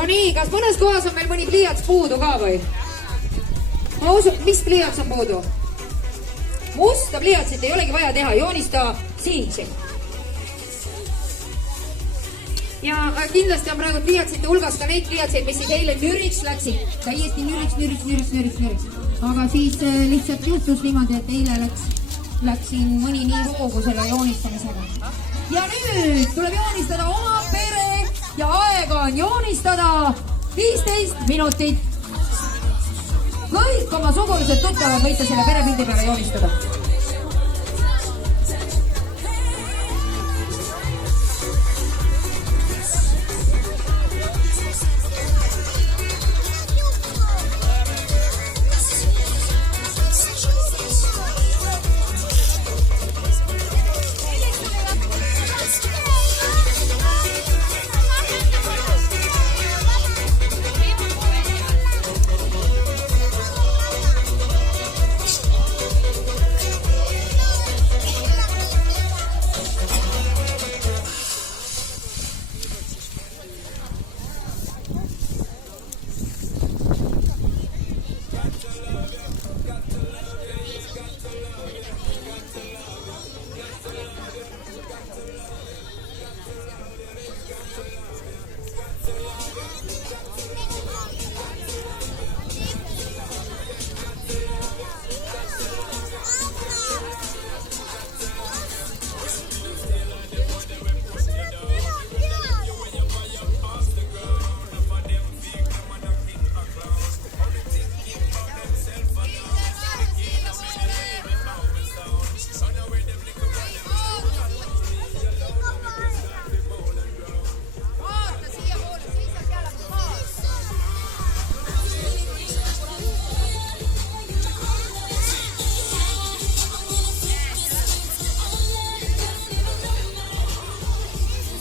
No nii, kas mõnes kohas on meil mõni pliiats puudu ka või? Ma usun, mis pliiats on puudu? Musta pliiatsit ei olegi vaja teha, joonista siinsi. Ja kindlasti on praegu pliiatsite hulgas ka neid pliiatseid, mis siis eile nüriks läksid. Täiesti nüriks. Aga siis lihtsalt juhtus niimoodi, et eile läks siin mõni nii hoogu selle joonistamisega. Ja nüüd tuleb joonistada oma pere ja aega on joonistada 15 minutit. Kõik oma sugulised tuttavad võite selle perepildi peale joonistada.